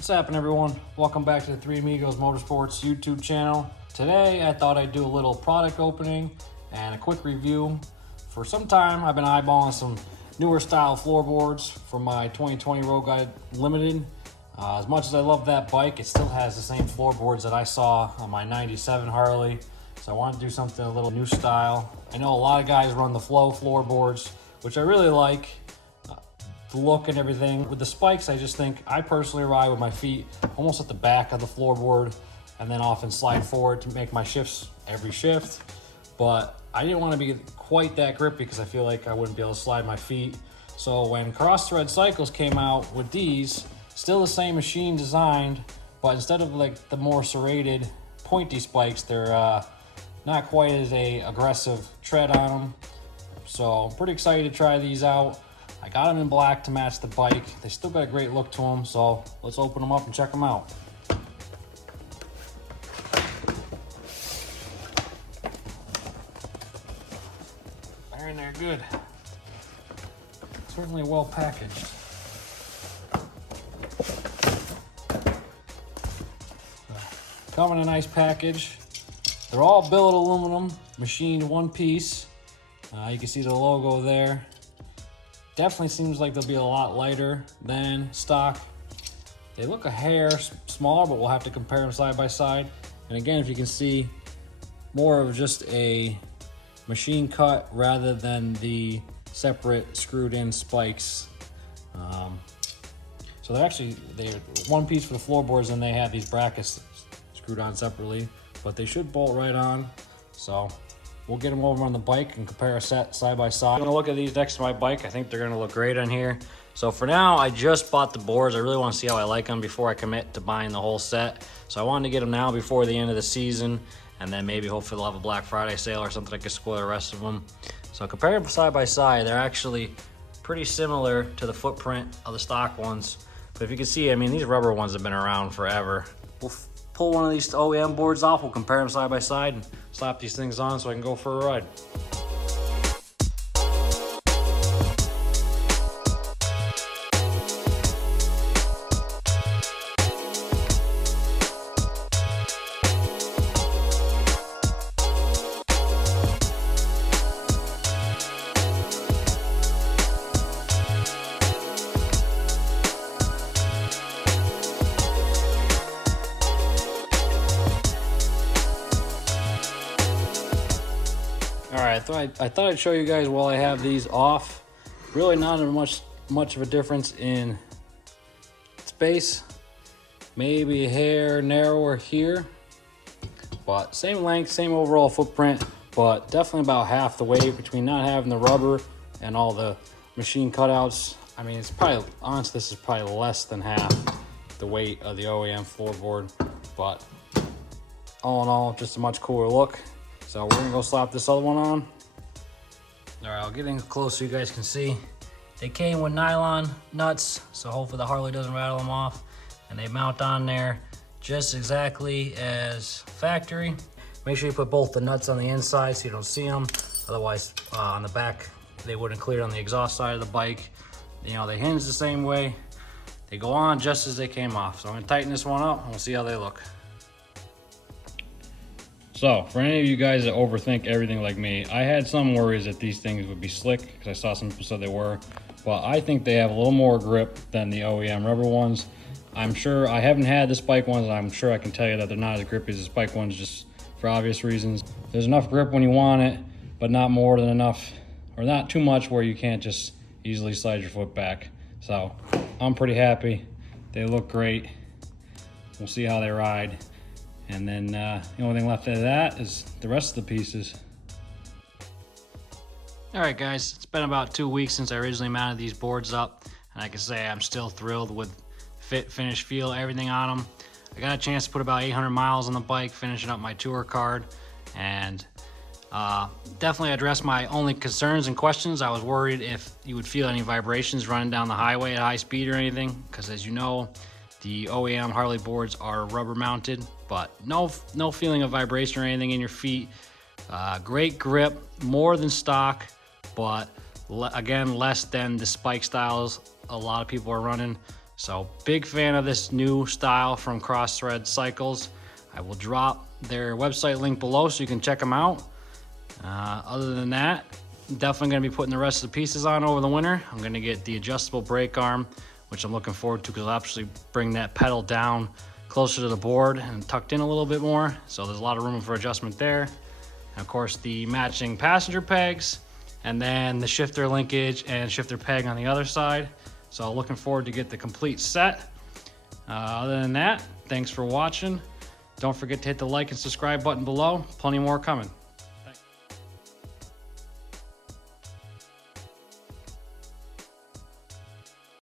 What's happening, everyone? Welcome back to the Three Amigos Motorsports YouTube channel. Today I thought I'd do a little product opening and a quick review. For some time I've been eyeballing some newer style floorboards for my 2020 Road Guide Limited. As much as I love that bike, it still has the same floorboards that I saw on my 97 Harley. So I wanted to do something a little new style. I know a lot of guys run the Flow floorboards, which I really like. The look and everything. With the spikes, I just think I personally ride with my feet almost at the back of the floorboard and then often slide forward to make my shifts every shift. But I didn't want to be quite that grippy because I feel like I wouldn't be able to slide my feet. So when Crossthread Cycles came out with these, still the same machine designed, but instead of like the more serrated pointy spikes, they're not quite as aggressive tread on them. So I'm pretty excited to try these out. I got them in black to match the bike. They still got a great look to them, so let's open them up and check them out. They're in there good. Certainly well packaged. Come in a nice package. They're all billet aluminum, machined one piece. You can see the logo there. Definitely seems like they'll be a lot lighter than stock. They look a hair smaller, but we'll have to compare them side by side. And again, if you can see, more of just a machine cut rather than the separate screwed in spikes. So they're one piece for the floorboards, and they have these brackets screwed on separately, but they should bolt right on. So we'll get them over on the bike and compare a set side by side. I'm gonna look at these next to my bike. I think they're gonna look great on here. So for now, I just bought the boards. I really wanna see how I like them before I commit to buying the whole set. So I wanted to get them now before the end of the season, and then maybe hopefully they'll have a Black Friday sale or something I could spoil the rest of them. So compare them side by side. They're actually pretty similar to the footprint of the stock ones. But if you can see, I mean, these rubber ones have been around forever. We'll pull one of these OEM boards off, we'll compare them side by side and slap these things on so I can go for a ride. Alright, I thought I'd show you guys while I have these off. Really not much of a difference in space. Maybe a hair narrower here. But same length, same overall footprint, but definitely about half the weight between not having the rubber and all the machine cutouts. I mean, it's probably, honestly, this is probably less than half the weight of the OEM floorboard, but all in all, just a much cooler look. So we're gonna go slap this other one on. All right, I'll get in close so you guys can see. They came with nylon nuts, so hopefully the Harley doesn't rattle them off. And they mount on there just exactly as factory. Make sure you put both the nuts on the inside so you don't see them. Otherwise, on the back, they wouldn't clear on the exhaust side of the bike. You know, they hinge the same way. They go on just as they came off. So I'm gonna tighten this one up and we'll see how they look. So, for any of you guys that overthink everything like me, I had some worries that these things would be slick because I saw some people said they were, but I think they have a little more grip than the OEM rubber ones. I'm sure, I haven't had the spike ones, and I'm sure I can tell you that they're not as grippy as the spike ones just for obvious reasons. There's enough grip when you want it, but not more than enough, or not too much where you can't just easily slide your foot back. So, I'm pretty happy. They look great. We'll see how they ride. And then the only thing left of that is the rest of the pieces. All right, guys, it's been about 2 weeks since I originally mounted these boards up, and I can say I'm still thrilled with fit, finish, feel, everything on them. I got a chance to put about 800 miles on the bike, finishing up my tour card, and definitely addressed my only concerns and questions. I was worried if you would feel any vibrations running down the highway at high speed or anything, because as you know, the OEM Harley boards are rubber mounted, but no feeling of vibration or anything in your feet. Great grip, more than stock, but again, less than the spike styles a lot of people are running. So big fan of this new style from Crossthread Cycles. I will drop their website link below so you can check them out. Other than that, definitely going to be putting the rest of the pieces on over the winter. I'm going to get the adjustable brake arm, which I'm looking forward to because I'll actually bring that pedal down closer to the board and tucked in a little bit more. So there's a lot of room for adjustment there. And of course, the matching passenger pegs, and then the shifter linkage and shifter peg on the other side. So looking forward to get the complete set. Other than that, thanks for watching. Don't forget to hit the like and subscribe button below. Plenty more coming.